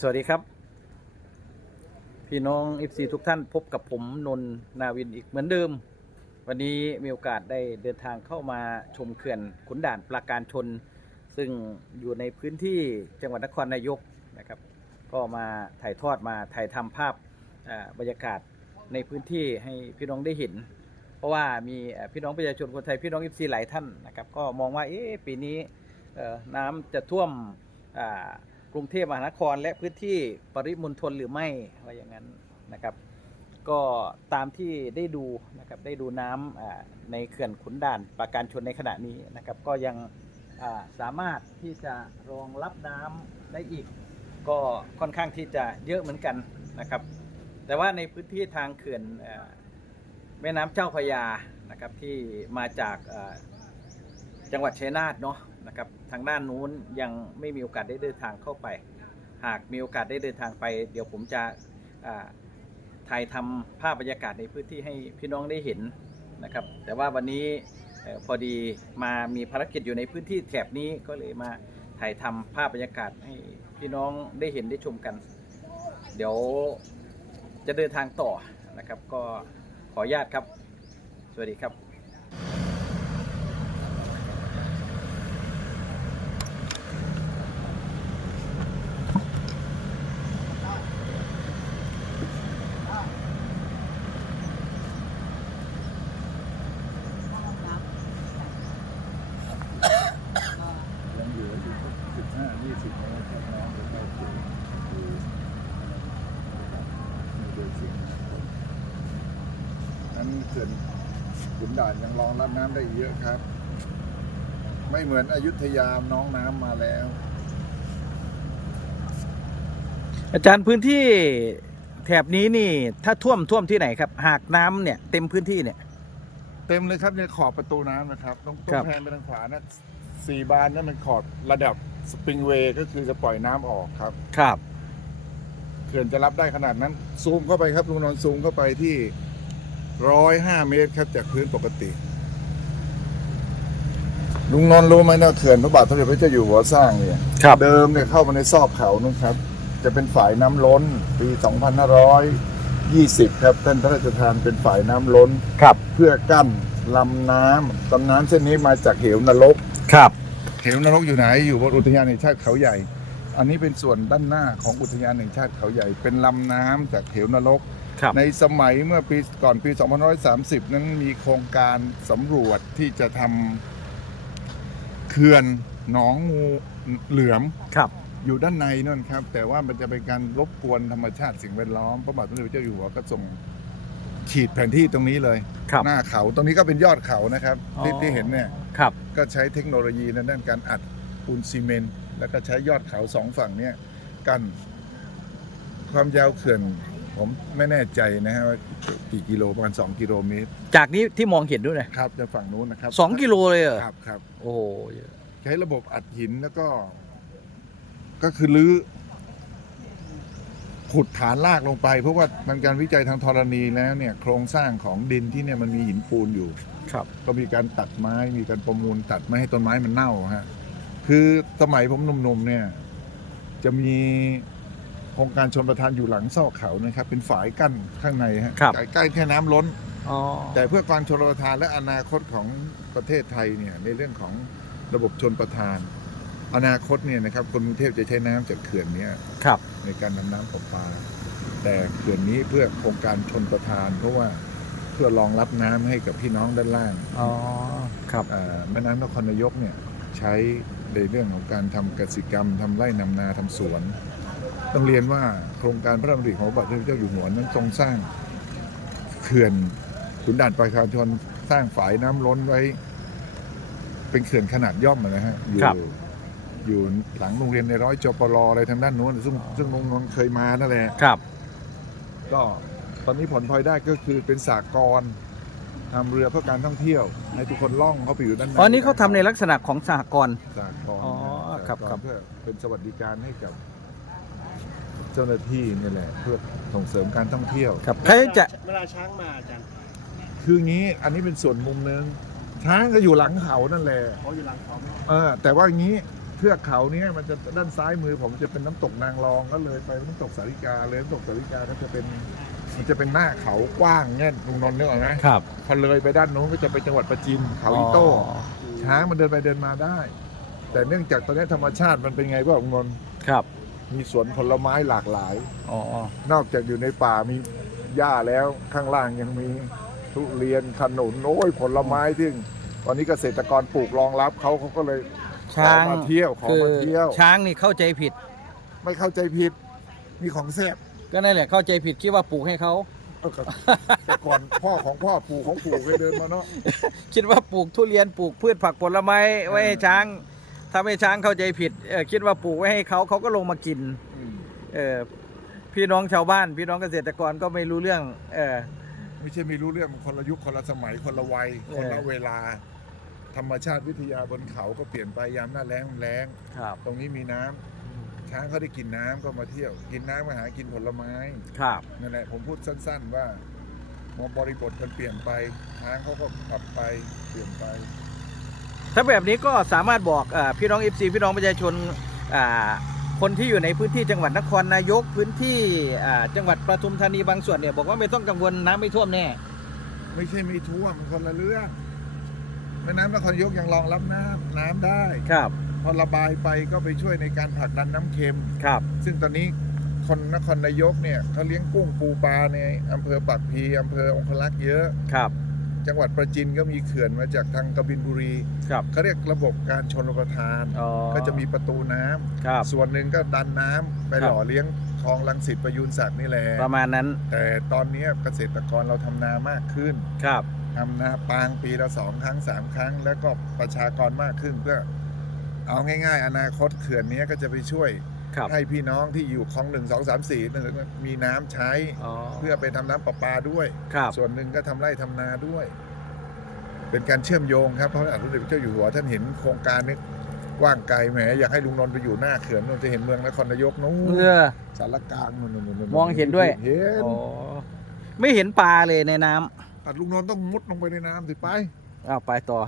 สวัสดีครับ พี่น้อง FC ทุกท่านพบกับผมนนท์นาวินอีกเหมือนเดิม วันนี้มีโอกาสได้เดินทางเข้ามาชมเขื่อนขุนด่านปราการชน ซึ่งอยู่ในพื้นที่จังหวัดนครนายกนะครับ ก็มาถ่ายทอดมาถ่ายทำภาพบรรยากาศในพื้นที่ให้พี่น้องได้เห็น เพราะว่ามีพี่น้องประชาชนคนไทยพี่น้อง FC หลายท่านนะครับก็มองว่าเอ๊ะปีนี้น้ำจะท่วมอ่า รุงเทพมหานครและพื้นที่ปริมณฑลหรือไม่ว่าอย่างนั้นนะครับ ก็ตามที่ได้ดูนะครับได้ดูน้ำอ่าในเขื่อนขุนด่านปราการชนในขณะนี้นะครับ ก็ยังสามารถที่จะรองรับน้ำได้อีก ก็ค่อนข้างที่จะเยอะเหมือนกันนะครับ แต่ว่าในพื้นที่ทางเขื่อนแม่น้ำเจ้าพระยานะครับที่มาจาก จังหวัดชัยนาทเนาะนะครับทางด้านนู้นยังไม่มีโอกาสได้เดินทางเข้าไป หากมีโอกาสได้เดินทางไป เดี๋ยวผมจะถ่ายทำภาพบรรยากาศในพื้นที่ให้พี่น้องได้เห็นนะครับ แต่ว่าวันนี้พอดีมามีภารกิจอยู่ในพื้นที่แถบนี้ก็เลยมาถ่ายทำภาพบรรยากาศให้พี่น้องได้เห็นได้ชมกัน เดี๋ยวจะเดินทางต่อนะครับ ก็ขออนุญาตครับ สวัสดีครับ ยังเหลืออยู่สิบห้ายี่สิบเมตรครับน้องจะเข้าสู่คือมีเดือนสิงหาคมนั้นเขื่อนขุนด่านยังรองรับน้ำได้อีกเยอะครับ ไม่เหมือนอยุธยาน้องน้ำมาแล้ว อาจารย์พื้นที่แถบนี้นี่ ถ้าท่วมท่วมที่ไหนครับ หากน้ำเนี่ยเต็มพื้นที่เนี่ย เต็มเลยครับในขอบประตูน้ำนะครับตรงตรครังบ แพนไปทางขวานะสี่บานนั่นมันขอบระดับสปริงเวย์ก็คือจะปล่อยน้ำออกครับ ครับ เขื่อนจะรับได้ขนาดนั้น ซูมเข้าไปครับลุงนนท์ซูมเข้าไปที่ ร้อยห้าเมตรครับจากพื้นปกติ ลุงนนท์รู้ไหมนะเขื่อนพระบาทสมเด็จพระเจ้าอยู่หัวสร้างเนี่ยครับ เดิมเนี่ยเข้ามาในซอกเขานู่นครับ จะเป็นฝายน้ำล้นปี 2520 ครับ ท่านพระราชทานเป็นฝายน้ำล้น ครับ เพื่อกั้นลำน้ำตำน้ำเส้นนี้มาจากเหวนรก ครับ เหวนรกอยู่ไหนอยู่บนอุทยานแห่งชาติเขาใหญ่ อันนี้เป็นส่วนด้านหน้าของอุทยานแห่งชาติเขาใหญ่ เป็นลำน้ำจากเหวนรก ครับ ในสมัยเมื่อปีก่อนปี 2530 นั้นมีโครงการสำรวจที่จะทำเขื่อนหนองงูเหลือม ครับ อยู่ด้านในนั่นครับ แต่ว่ามันจะเป็นการรบกวนธรรมชาติสิ่งแวดล้อมพระบาทสมเด็จพระเจ้าอยู่หัวก็ส่งขีดแผนที่ตรงนี้เลย ครับ หน้าเขาตรงนี้ก็เป็นยอดเขานะครับ ที่อ๋อ ที่เห็นเนี่ย ครับ ก็ใช้เทคโนโลยีในด้านการอัดปูนซีเมนต์ แล้วก็ใช้ยอดเขาสองฝั่งเนี่ยกั้นความยาวเขื่อน ผมไม่แน่ใจนะฮะว่ากี่กิโลประมาณ2กิโลเมตรจากนี้ที่มองเห็นด้วยนะครับจะฝั่งนู้นนะครับสองกิโลเลยเหรอครับครับ โอ้โหใช้ระบบอัดหินแล้วก็ ก็คือลื้อขุดฐานลากลงไป เพราะว่ามันการวิจัยทางธรณีแล้วเนี่ย โครงสร้างของดินที่เนี่ยมันมีหินปูนอยู่ ครับ ก็มีการตัดไม้มีการประมูลตัดไม่ให้ต้นไม้มันเน่าฮะ คือสมัยผมหนุ่มๆเนี่ย จะมีโครงการชนประทานอยู่หลังซอกเขานะครับ เป็นฝายกั้นข้างในฮะครับ ใกล้ๆแค่น้ำล้น อ๋อ แต่เพื่อการชนประทานและอนาคตของประเทศไทยเนี่ยในเรื่องของระบบชนประทาน อนาคตเนี่ยนะครับคนกรุงเทพจะใช้น้ำจากเขื่อนเนี้ยครับ ในการนำน้ำประปา แต่เขื่อนนี้เพื่อโครงการชนประทาน เพราะว่าเพื่อรองรับน้ำให้กับพี่น้องด้านล่างอ๋อ ครับอ่าแม่น้ำนครนายกเนี่ย ใช้ในเรื่องของการทำกสิกรรมทำไร่นำนาทำสวน ต้องเรียนว่าโครงการพระราชดำริของพระบาทสมเด็จพระเจ้าอยู่หัวนั้นทรงสร้างเขื่อนขุนด่านประชาชนสร้างฝายน้ำล้นไว้ เป็นเขื่อนขนาดย่อมอะนะฮะอยู่ครับอยู่หลังโรงเรียนในร้อยจปรอะไรทางด้านโน้นซึ่งซึ่งนงนนท์เคยมานั่นแหละครับ ก็ตอนนี้ผลพลอยได้ก็คือเป็นสากรณ์ ทำเรือเพื่อการท่องเที่ยว ให้ทุกคนล่องเข้าไปอยู่ด้านในอ๋อนี่เขาทำในลักษณะของสหกรณ์ สากรณ์อ๋อนะครับสากครับ เพื่อเป็นสวัสดิการให้กับ เจ้าหน้าที่นี่แหละ เพื่อส่งเสริมการท่องเที่ยว ครับใครจะเวลาช้างมาอาจารย์คืองี้อันนี้เป็นส่วนมุมหนึงช้างก็อยู่หลังเขานั่นแหละ เขาอยู่หลังเขาไหมเออแต่ว่าอย่างนี้เทือกเขาเนี้ยมันจะด้านซ้ายมือผมจะเป็นน้ำตกนางรองก็เลยไปน้ำตกสาริกาเลยน้ำตกสาริกาก็จะเป็น มันจะเป็นหน้าเขากว้างเงี้ยลุงนนท์นึกออกไหมครับ พอเลยไปด้านโน้นก็จะไปจังหวัดประจินเขาอีโต้ช้างมันเดินไปเดินมาได้ แต่เนื่องจากตอนนี้ธรรมชาติมันเป็นไงบ้างลุงนนท์ครับมีสวนผลไม้หลากหลาย อ๋อ นอกจากอยู่ในป่ามีหญ้าแล้วข้างล่างยังมีทุเรียนขนุนโอ้ยผลไม้ที่ตอนนี้เกษตรกรปลูกรองรับเขาเขาก็เลยขอช้างมาเที่ยวขอคือมาเที่ยว ช้างนี่เข้าใจผิด ไม่เข้าใจผิดมีของแซ่บ ก็นั่นแหละเข้าใจผิดคิดว่าปลูกให้เขา เออแต่ก่อนพ่อของพ่อปลูกของปลูกเคยเดินมาเนาะ คิดว่าปลูกทุเรียนปลูกพืชผักผลไม้ไว้ให้ช้างทำให้ช้างเข้าใจผิดเออคิดว่าปลูกไว้ให้เขาเขาก็ลงมากินเออพี่น้องชาวบ้าน พี่น้องเกษตรกรก็ไม่รู้เรื่อง เออ ไม่ใช่ไม่รู้เรื่องคนละยุคคนละสมัยคนละวัยเออ คนละเวลา ธรรมชาติวิทยาบนเขาก็เปลี่ยนไปยามหน้าแล้งมันแล้ง ครับ ตรงนี้มีน้ำ ช้างเขาได้กินน้ำก็มาเที่ยว กินน้ำมาหากินผลไม้ ครับนั่นแหละผมพูดสั้น ๆ ว่าพอบริบทมันเปลี่ยนไปช้างเขาก็ปรับไปเปลี่ยนไป ถ้าแบบนี้ก็สามารถบอกอาพี่น้องเอฟซีพี่น้องประชาชนอ่าคนที่อยู่ในพื้นที่จังหวัดนครนายกพื้นที่อ่าจังหวัดปทุมธานีบางส่วนเนี่ยบอกว่าไม่ต้องกังวลน้ำไม่ท่วมแน่ไม่ใช่ไม่ท่วมคนละเรื่องแม่น้ำนครนายกยังรองรับน้ำน้ำได้ครับพ อระบายไปก็ไปช่วยในการผลักดันน้ำเค็ม ครับ ซึ่งตอนนี้คนนครนายกเนี่ยเขาเลี้ยงกุ้งปูปลาในอำเภอปากพลีอำเภอองคลักษ์เยอะ ครับ จังหวัดประจินก็มีเขื่อนมาจากทางกบินบุรีครับ เขาเรียกระบบการชนประทาน อ๋อก็จะมีประตูน้ำครับ ส่วนหนึ่งก็ดันน้ำไปครับ หล่อเลี้ยงคลองลังสิตประยูนศักดิ์นี่แหละ ประมาณนั้น แต่ตอนนี้เกษตรกรเราทำนามากขึ้นครับ ทำนาปางปีละสองครั้งสามครั้ง แล้วก็ประชากรมากขึ้นเพื่อ เอาง่าย ๆ อนาคตเขื่อนนี้ก็จะไปช่วยครับให้พี่น้องที่อยู่คลองหนึ่งสองสามสี่นั่นแหละมีน้ำใช้อ๋อเพื่อไปทำน้ำประปาด้วยครับส่วนหนึ่งก็ทำไร่ทำนาด้วย เป็นการเชื่อมโยงครับเพราะพระบาทสมเด็จพระเจ้าอยู่หัวท่านเห็นโครงการนี้กว้างไกลแหมอยากให้ลุงนนท์ไปอยู่หน้าเขื่อนนนท์จะเห็นเมืองนครนายกนู้นเมื่อสารกลางนู่นๆๆๆมองเห็นด้วยเห็นอ๋อไม่เห็นปลาเลยในน้ำตัดลุงนนท์ต้องมุดลงไปในน้ำสิไปอ้าวไปต่อ